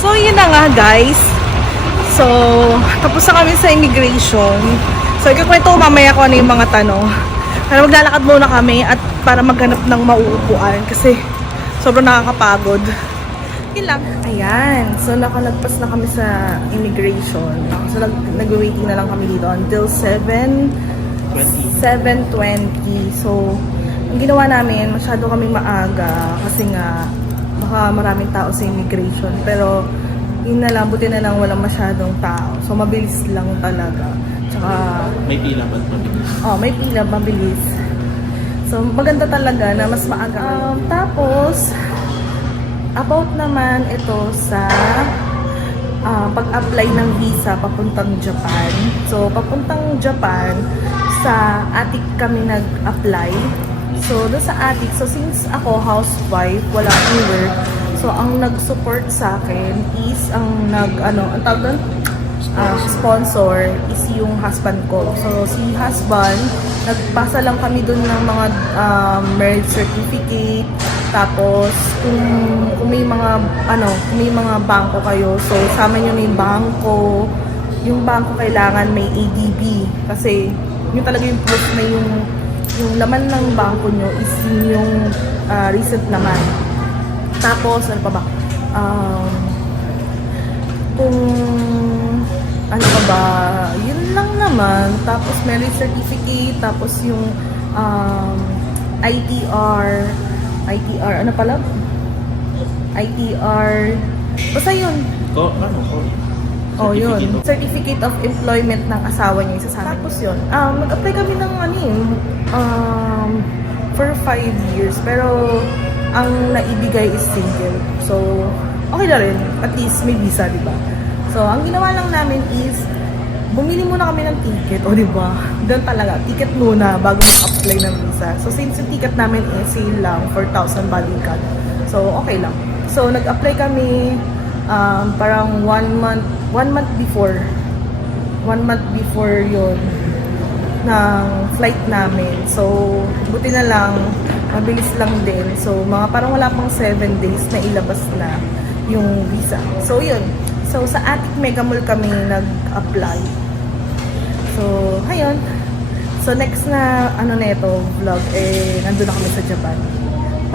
So, yun na nga guys. So, tapos na kami sa immigration. So, ikakwento ko mamaya ko ano yung mga tanong. Pero maglalakad muna kami at para maghanap ng mauupuan kasi sobrang nakakapagod. Yun lang. Ayan. So, nakalagpas na kami sa immigration. So, nag-waiting na lang kami dito until 7:20. So, ang ginawa namin, masyado kaming maaga kasi nga baka maraming tao sa immigration. Pero, yun na lang, buti na lang walang masyadong tao. So, mabilis lang talaga. Tsaka, May pila ba't mabilis? oh, may pila, mabilis. So, maganda talaga na mas maaga. Tapos, about naman ito sa pag-apply ng visa papuntang Japan. So, papuntang Japan, sa attic kami nag-apply. So, doon sa attic, so since ako housewife, wala akong work, so ang nag-support sa akin is ang ang tawag doon? Sponsor is yung husband ko. So, si husband, nagpasa lang kami doon ng mga marriage certificate. Tapos, kung may mga, kung may mga bangko kayo, so, sama nyo na yung bangko. Yung bangko kailangan may ADB. Kasi, yun talaga yung proof na yung laman ng bangko nyo is yung recent naman. Tapos, ano pa ba? Kung ano pa ba, yun lang naman. Tapos marriage certificate, tapos yung ITR, ano pala? ITR, basta yun. Oh, yun. Certificate of Employment ng asawa niya, isa sa amin. Tapos yun, mag-apply kami ng for 5 years, pero ang naibigay is single. So, okay na rin. At least may visa, di ba? So, ang ginawa lang namin is, bumili muna kami ng ticket, o di ba? Doon talaga, ticket muna bago mag-apply ng visa. So, since yung ticket namin is sale lang, 4,000 balikan. So, okay lang. So, nag-apply kami parang 1 month before. 1 month before yun ng flight namin. So, buti na lang, mabilis lang din. So, parang wala pang 7 days na ilabas na yung visa. So, yun. So, sa Attic Mega Mall kami nag-apply. So, ayun. So, next na, neto, vlog, nandun na kami sa Japan.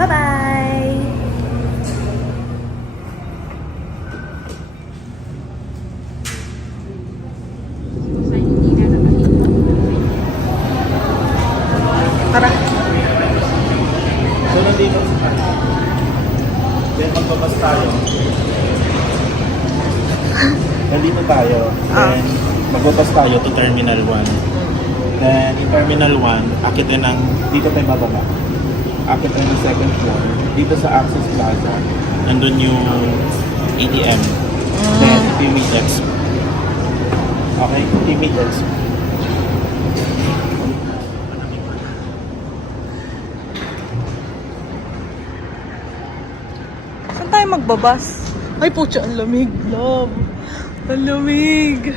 Bye-bye! Tara. So, nandito sa then, magbabas tayo. Nandito tayo. Then, magbabas tayo to Terminal 1. Then, in Terminal 1, akit din dito tayo bababa. Akit tayo ng second floor. Dito sa Access Plaza, nandun yung ATM. Then, Timid Expo. Okay, Timid Expo. Saan tayo magbabas? Ay, pucha, ang lamig. Love. Ang lamig.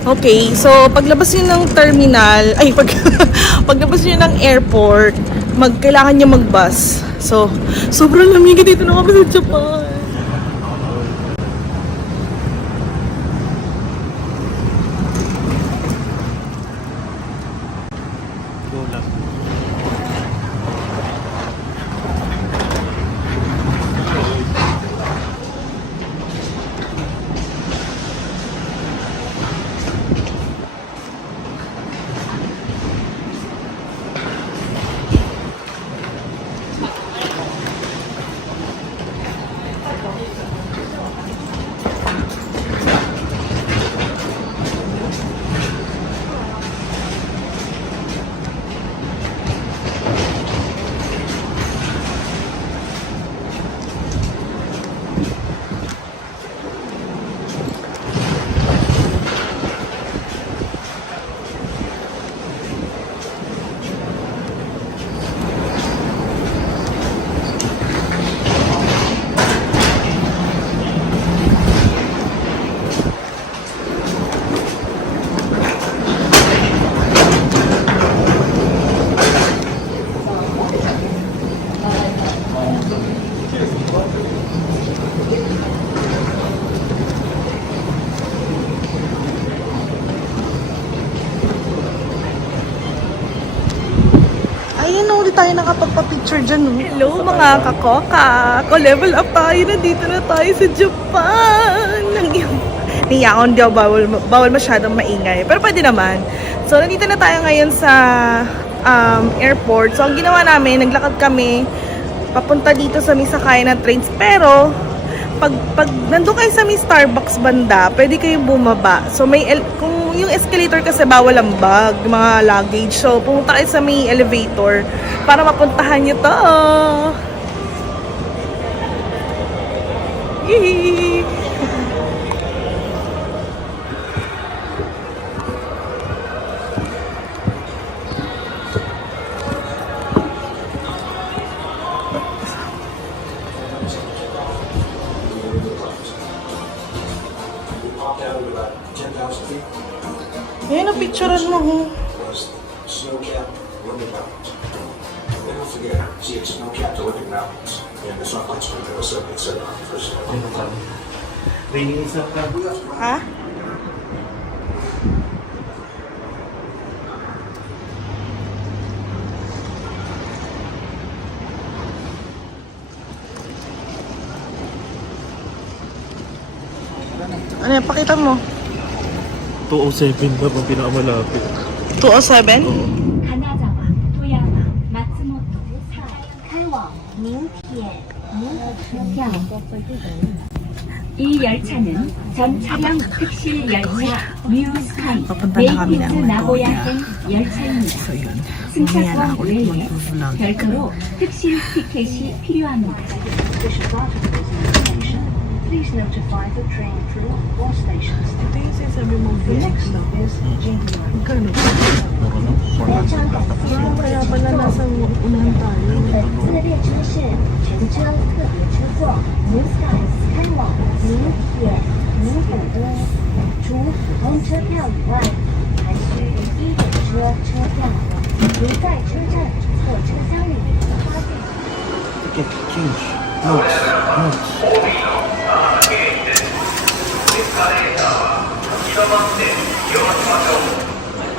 Okay, so paglabas nyo ng terminal, paglabas nyo ng airport, kailangan nyo mag-bus. So, sobrang lamig dito na kami sa Japan. Go lang. di tayo nakapagpa-picture dyan, no? Hello, mga kakoka! Ko-level up tayo. Nandito na tayo sa Japan! Niya ako, hindi ako bawal masyadong maingay. Pero pwede naman. So, nandito na tayo ngayon sa airport. So, ang ginawa namin, naglakad kami papunta dito sa may sakayan ng trains. Pero, pag nandun kayo sa may Starbucks banda, pwede kayong bumaba. So, kung yung escalator kasi bawal ang bag, mga luggage. So, pumunta kayo sa may elevator para mapuntahan nyo to. Yee! Ayan, na-picturean mo, ho. Snow-capped Olympic Mountains. And don't forget, see, it's snow-capped Olympic Mountains. And it's not like spring, it's a first. Raining is up ka. Ha? Ano yan? Pakita mo. 207 ba ang pinakamalapit? 207? 金沢、富山、松本、開往名铁무票이 열차는 전 차량 특실 열차 뉴스카이 메이키즈 나고야행 열차입니다. 승차권 외에 별도로 특실 티켓이 필요합니다. Please notify the train crew of all stations. Ito yung sinasabi mong Next stop is Jingle. Magkano? Kaya Kaya pala nasa unahan tayo. 本次列车是全车特别车座 New Skies 开往名铁名古屋，除普通车票以外，还需一等车车票。如在车站或车厢里发现。 Ticket change. Notes.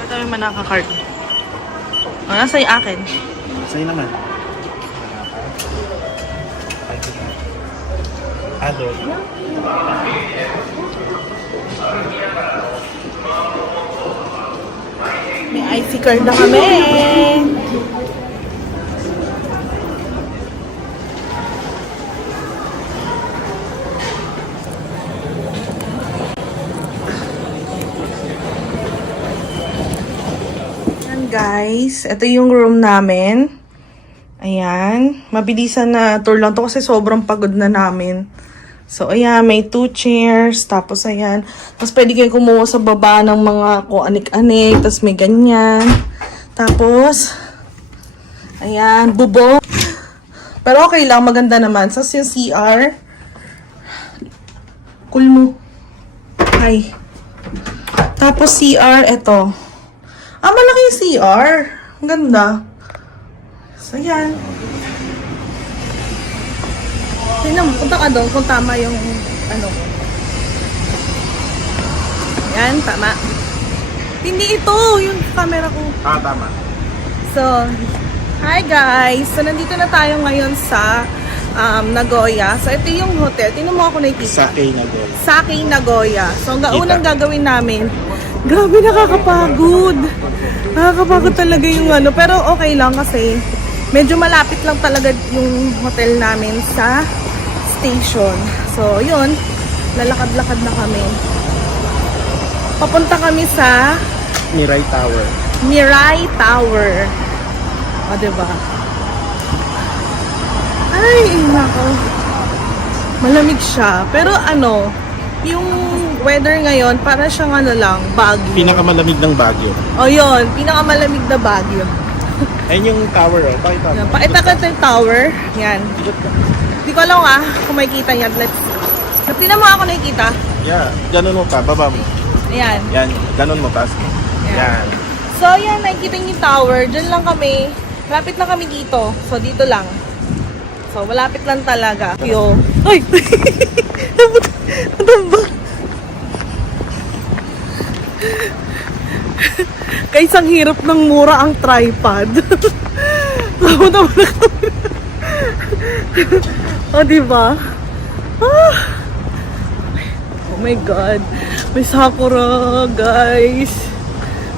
Ito yung manaka-card. Nasa yung akin. Sa'yo naman. Adult. May IC card na kami. Ayan guys, ito yung room namin. Ayan, mabilisan na tour lang to kasi sobrang pagod na namin. So, ayan, may 2 chairs, tapos ayan, tapos pwede kayo kumuha sa baba ng mga kung anik-anik, tapos may ganyan. Tapos, ayan, bubong. Pero okay lang, maganda naman. Tapos yung CR, cool mo. Hi. Tapos CR, eto. Malaki yung CR. Ang ganda. So, ayan. Tingnan mo, punta ka doon kung tama yung ano ko. Yan, tama. Hindi ito, yung camera ko. Tama. So, hi guys! So, nandito na tayo ngayon sa Nagoya. So, ito yung hotel. Tingnan mo ako nakikita. Sake na doon. Sake Nagoya. So, ang Kita. unang gagawin namin, grabe nakakapagod. Nakakapagod talaga yung ano. Pero okay lang kasi medyo malapit lang talaga yung hotel namin sa station. So, yun. Lalakad-lakad na kami. Papunta kami sa Mirai Tower. Mirai Tower. O, diba? Ay, nako. Malamig siya. Pero ano, yung weather ngayon, para siyang ano lang, Baguio. Pinakamalamig ng Baguio. O yun, pinakamalamig na Baguio. Ayun yung tower, oh. Pakita mo. Yan, pakita ko ito yung tower. Yan. Hindi ko alam kung makikita yan. Let's see. Tingnan mo ako nakikita. Yeah, ganun mo pa, baba mo. Ayan. Yan, ganun mo, taas mo. Yan. So, yan, nakikita niyo yung tower. Diyan lang kami. Malapit lang kami dito. So, dito lang. So, malapit lang talaga. Yo. Ay! Ano ba? Kaisang hirap ng mura ang tripod. So, Pupunta muna kami. O, diba? Ah. Oh my God. May sakura, guys.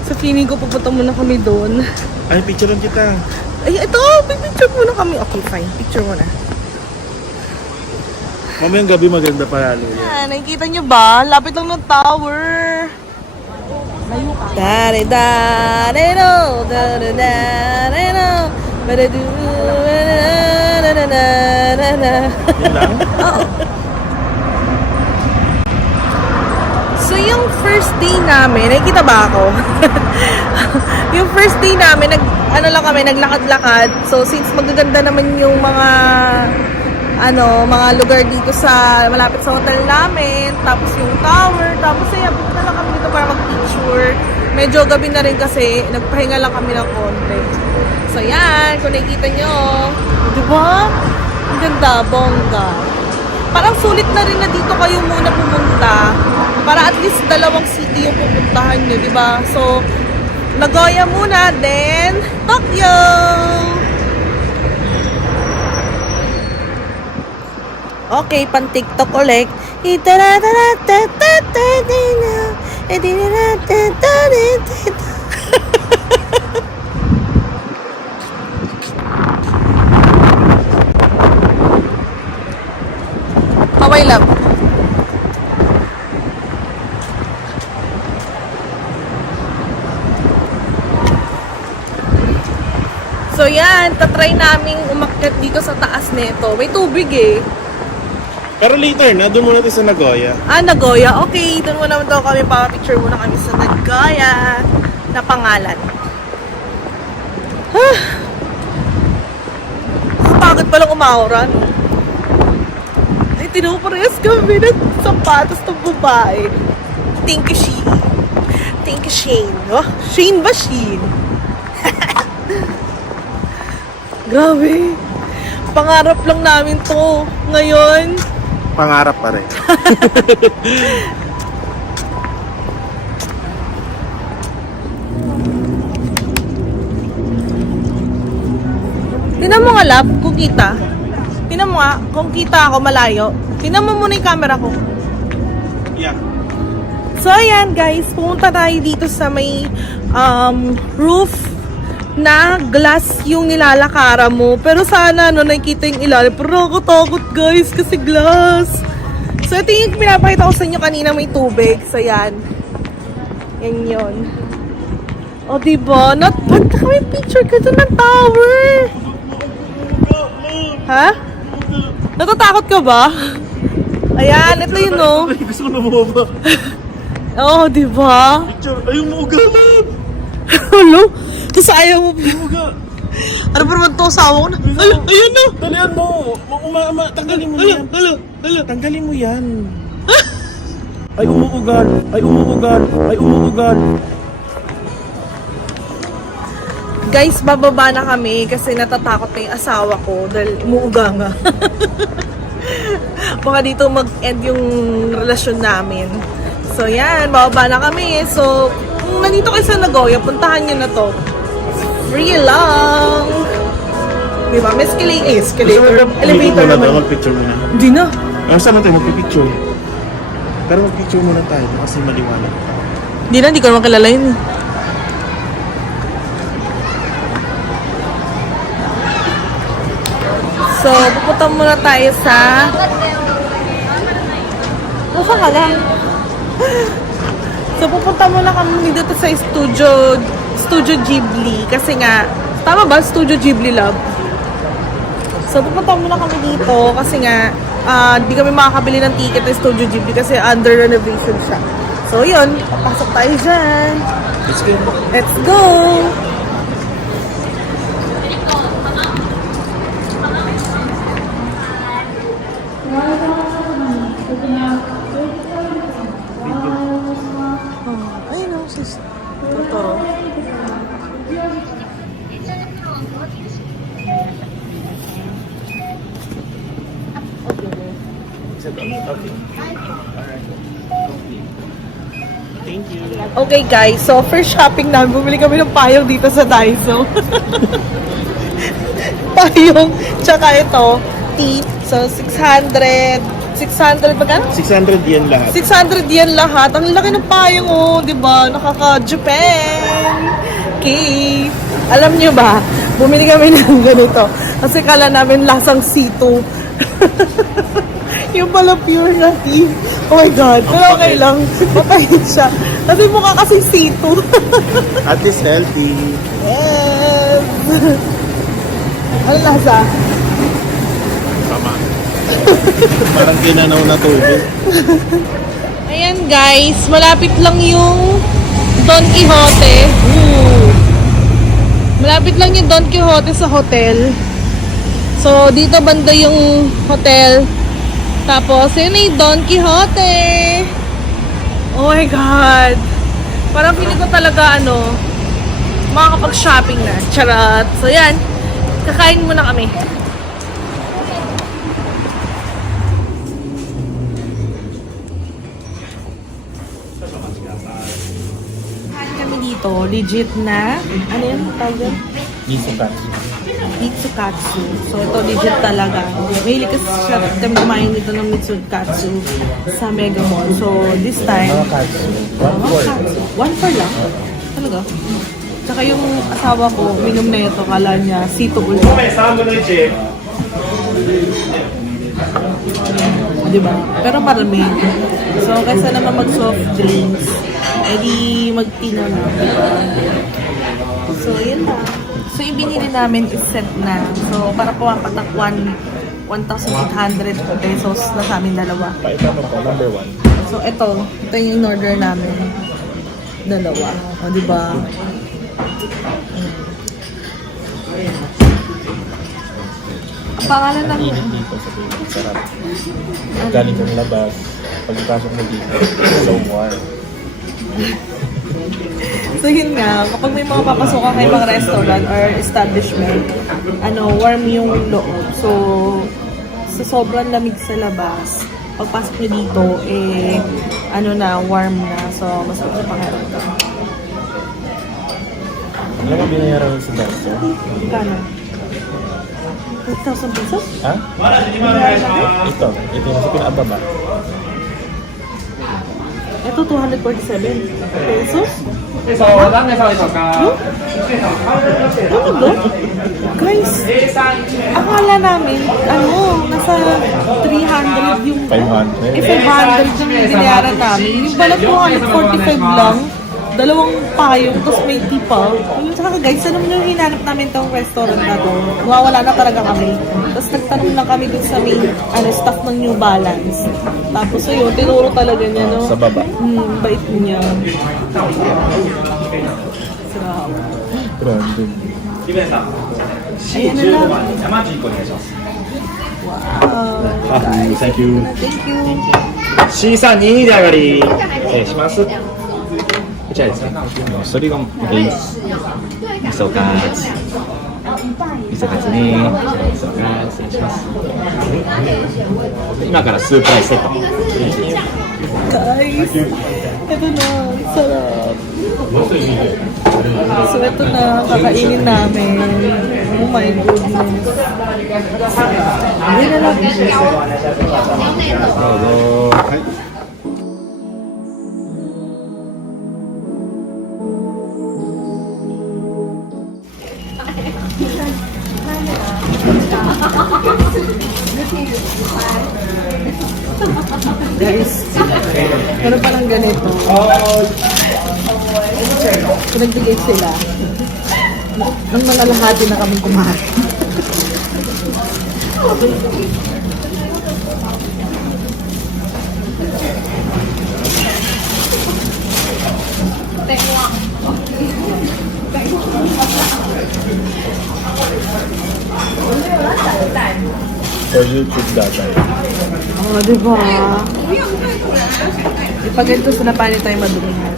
Sa feeling ko, pupunta muna kami doon. Ay, picture lang kita. Ay, ito! Picture muna kami. Okay, fine. Picture muna. Mamayang gabi maganda pa lalo. Ah, nakikita nyo ba? Lapit lang ng tower. Da-da-da-da-do, da-da-da-da-do, ba-da-do, da-da-da-da-da-da. Yun lang? Oo. So, yung first day namin, nakikita ba ako? Yung first day namin, naglakad-lakad. So, since magaganda naman yung mga lugar dito sa malapit sa hotel namin, tapos yung tower, tapos punta lang kami dito para mag-picture. Medyo gabi na rin kasi, nagpahinga lang kami ng konti. So yan, kung nakikita nyo, di ba? Ang ganda, bongga. Parang sulit na rin na dito kayo muna pumunta, para at least 2 city yung pupuntahan nyo, di ba? So, Nagoya muna, then Tokyo! Okay, pan TikTok ulit. Kaway lang. So yan, tatry naming umakyat dito sa taas nito. May tubig eh. Pero later na, doon muna tayo sa Nagoya. Ah, Nagoya. Okay, doon muna daw kami, pa-picture muna kami sa Nagoya na pangalan. Kapagod palang umahora, no? Ay, tinuparehas kami ng sapatos ng babae. Thank you, Shein. Thank you, Shane. Oh, Shane ba, Shane? Grabe. Pangarap lang namin to. Ngayon, Pangarap pa rin. tinan mo nga, love, kung kita. Tinan mo nga, kung kita ako malayo. Tinan mo muna yung camera ko. Yeah. So, ayan guys, pumunta tayo dito sa may roof na glass yung nilalakara mo. Pero sana, nakikita yung ilalim. Pero nakakatakot guys, kasi glass. So, ito yung pinapakita ko sa inyo kanina, may tubig. So, yan. Yan yun. O, diba? Not bad na kami picture ka dun ng tower. Ha? Natatakot ka ba? Ayan, ito yun, no? Gusto ko na bumaba. Oo, diba? Picture, ayaw mo ugalan. Hello? Tapos ayaw mo. Uga. Ano ba naman to? Asawa ko na. Ayun na! Talian mo. Tanggalin mo yan. Tanggalin mo yan. Ay, umuugal. Ay, umuugal. Ay, umuugal. Guys, bababa na kami kasi natatakot na yung asawa ko dahil umuuga nga. Baka dito mag-end yung relasyon namin. So, yan. Bababa na kami. So, kung nandito kayo sa Nagoya, puntahan nyo na to. Free lang! Diba? May escalator. Elevator naman. Mag-picture muna. Hindi na. Saan natin mag-picture? Pero mag-picture muna tayo kasi maliwanag. Hindi na, hindi ko naman kilala yun. So, pupunta muna tayo sa... Nasa ka lang? So, pupunta muna kami dito sa Studio Ghibli. Kasi nga, tama ba? Studio Ghibli, love? So, pupunta muna kami dito kasi nga, di kami makakabili ng ticket ng Studio Ghibli kasi under renovation siya. So, yun. Papasok tayo dyan. Let's go. Let's go! Ayun o, sis. Totoo. Thank you. Okay guys, so first shopping namin, bumili kami ng payong dito sa Daiso. Payong, tsaka ito, tea. So, 600 magkano? 600 yen lahat. 600 yen lahat. Ang laki ng payong, oh, di ba? Nakaka-Japan. Okay. Alam nyo ba, bumili kami ng ganito. Kasi kala namin lasang C2. Yung pala pure na tea. Oh my God. Pero okay lang. Mapahit siya. Kasi mukha kasi C2. At least healthy. Yes. Ano lasa? Tama. Parang kinanaw na tubig. Ayan guys, malapit lang yung Don Quixote. Ooh. Malapit lang yung Don Quixote sa hotel. So, dito banda yung hotel. Tapos, yun na yung Don Quixote. Oh my God. Parang feeling ko talaga, makakapag-shopping na. Charot. So, yan. Kakain muna kami. Kain kami dito. Legit na. Ano yun? Tawag? Misukatsu. Mitsukatsu. So, ito legit talaga. Mahilig kasi siya kami kumain dito ng Mitsukatsu sa Mega Mall. So, this time, Mga katsu. katsu. 1 lang. Talaga. Tsaka yung asawa ko, minom na ito. Kala niya, C2 ulit. Diba? Pero marami. So, kaysa naman mag-soft drinks, edi mag-tea na lang. So, yun lang. So, yung binili namin is set na. So, para pumapatak 1,800 pesos na sa amin dalawa. Paita mo po, number 1. So, ito yung in-order namin. Dalawa. O, diba? Ang pangalan ng... Init dito sa baby. Sarap. Galing kong labas. Pagkasok mo dito, so warm. So yun nga, kapag may mga papasokan kayo mga restaurant or establishment, warm yung loob. So, sa sobrang lamig sa labas, pagpasok nyo dito, warm na. So, mas sa pakiramdam. Alam mo, binayaran mo sa Darso? Kano? 8,000 pesos? Ha? Ito yung sa pinakababa. Ito, 247 pesos? Guys, akala namin, nasa 300 yung... 500. 500 yung binayaran namin. Yung pala 245 lang. Dalawang payong, tapos may tipa. Yung saka guys, alam nyo yung hinanap namin tong restaurant na to. Nawawala na talaga kami. Tapos nagtanong lang kami dun sa may staff ng New Balance. Tapos ayun, tinuro talaga niya, no? Sa baba. Bait niya. Grabe. Grabe. Ayan na lang. Wow. Thank you. Thank you. C32 で上がり失礼しますこちらですねそれがベース味噌カツ味噌カツね味噌カツ失礼します今からスープライスセット Guys, ito na. Sarap. So, ito na. Kakainin namin. Oh my goodness. Ayun na lang. どうぞ。はい。Guys, meron pa ng ganito. Pinagbigay sila. Nang nangalahati na kami kumain. For YouTube data. Oh, diba? Pag ganito sila, paano tayo madumihan?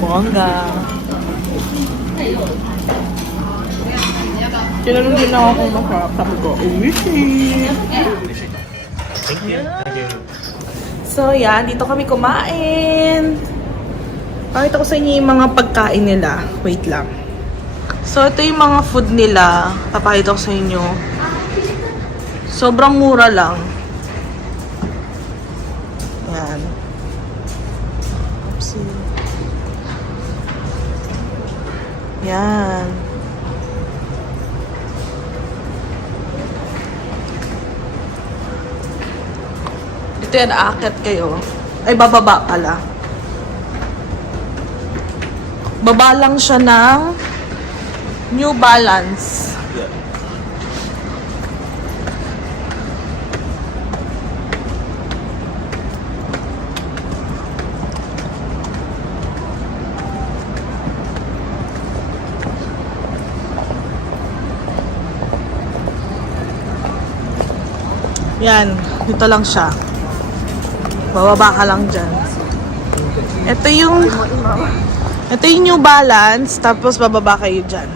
Bongga. Tinanong din ako kung masarap. Sabi ko, uwishi. So, yan. Dito kami kumain. Pakita ko sa inyo yung mga pagkain nila. Wait lang. So, ito yung mga food nila. Papakita ko sa inyo. Sobrang mura lang. Yan. Oopsie. Yan. Dito yan, aakyat kayo. Ay, bababa pala. Baba lang siya ng New Balance. Yan, dito lang siya. Bababa ka lang dyan. Ito yung New Balance, tapos bababa kayo dyan.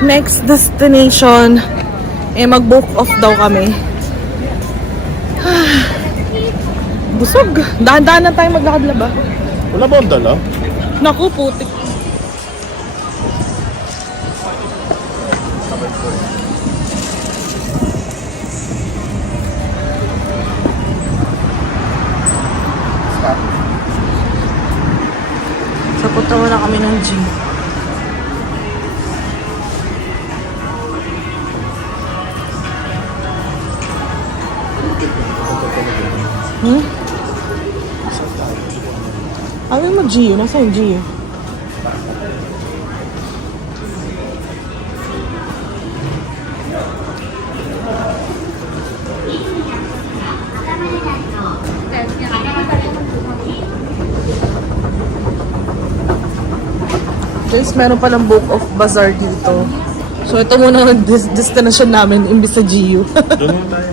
Next destination, mag-book off daw kami. Busog. Dahan-dahan na tayo maglakad-laba. Wala ba ang dala? Naku, putik. So, punta muna kami ng gym. Ano mo, Gio? Nasa yung Gio? Guys, meron pa ng Book of Bazaar dito. So, ito muna ang destination namin, imbis sa Gio. Doon mo tayo.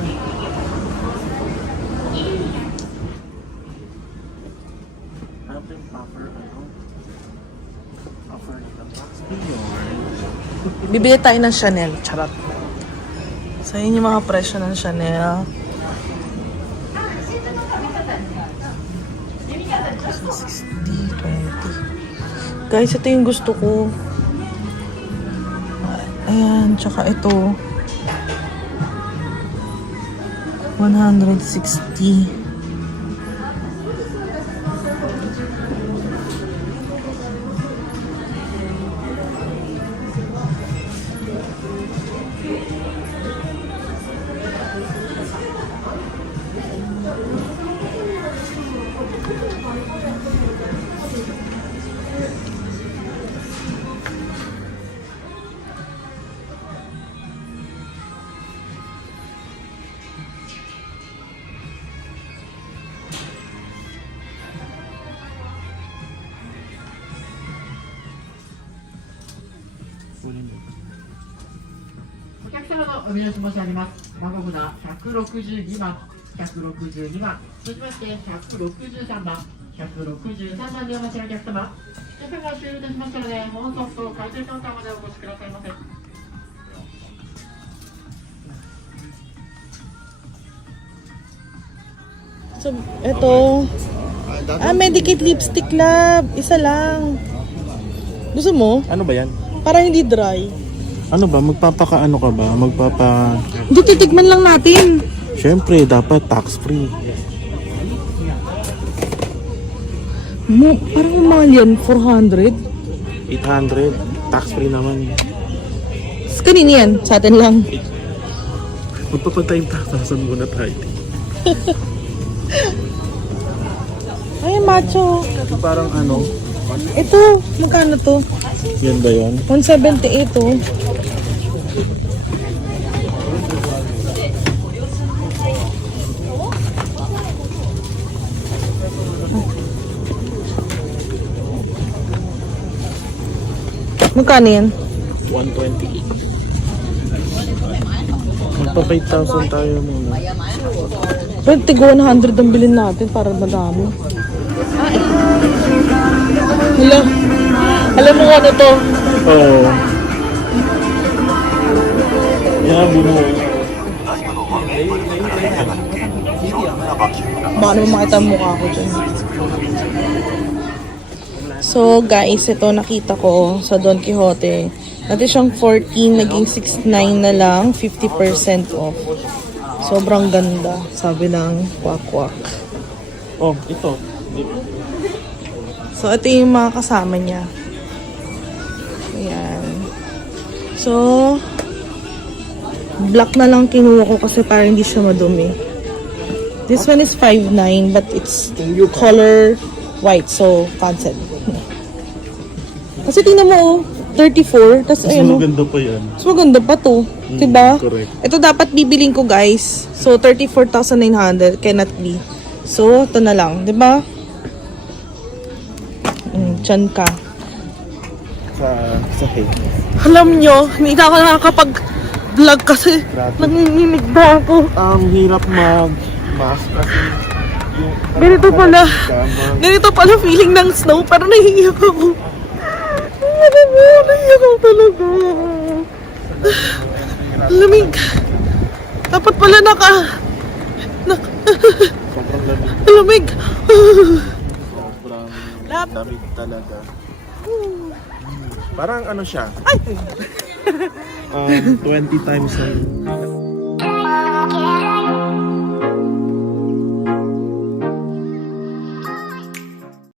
Ano pa yung offer? Offer nito. Bibili tayo ng Chanel. Charot. So, yun yung mga presyo ng Chanel. 60, 20. Guys, ito yung gusto ko. Ayan, tsaka ito. 160.お見出し申し上げます。番号札162番、162番、続きまして163番、163番でお待ちのお客様。接種が終了いたしましたので、もうそっと開店カウンターまでお越しくださいませ。So, ito. Medicate lipstick lab. Isa lang. Gusto mo? Ano ba yan? Para hindi dry. Ano ba? Magpapakaano ka ba? Hindi, titigman lang natin. Siyempre, dapat tax-free. Parang mahal yan. 400. 800. Tax-free naman. Kanina yan. Sa atin lang. Magpapatay taxasan muna tayo. Ay, macho. Parang ano? Ito. Magkano to? Yan ba yan? 178 to. Magkano yan? 128. Magpa-5,000 tayo muna. Pero tigo 100 ang bilhin natin para madami. Hello? Alam mo ano to? Oo. Yan, bumo. Baka naman makita ang mukha ko dyan. So guys, ito nakita ko sa Don Quixote. Dati siyang 14, naging 6.9 na lang, 50% off. Sobrang ganda, sabi ng Kwak-Kwak. Oh, ito. So ito yung mga kasama niya. Ayan. So, black na lang kinuha ko kasi para hindi siya madumi. This one is 5.9 but it's color white, so cancel. Kasi tingnan mo, 34, tas Mas ayun, maganda pa yan. mas maganda pa to. Diba? correct. Ito dapat bibiling ko guys. So, 34,900 cannot be. So, ito na lang. Diba? Tiyan ka. Sa head. Alam nyo, hindi na ako nakakapag-vlog kasi nanginginig ba ako. Ang hirap mag-mask kasi yung... Ganito pala. Ganito pala feeling ng snow. Parang nahihiyak ako. Nahihiyak ako talaga. Lamig. Dapat pala Sobrang lamig. lamig. Sobrang lamig talaga. Parang ano siya? 20 times ang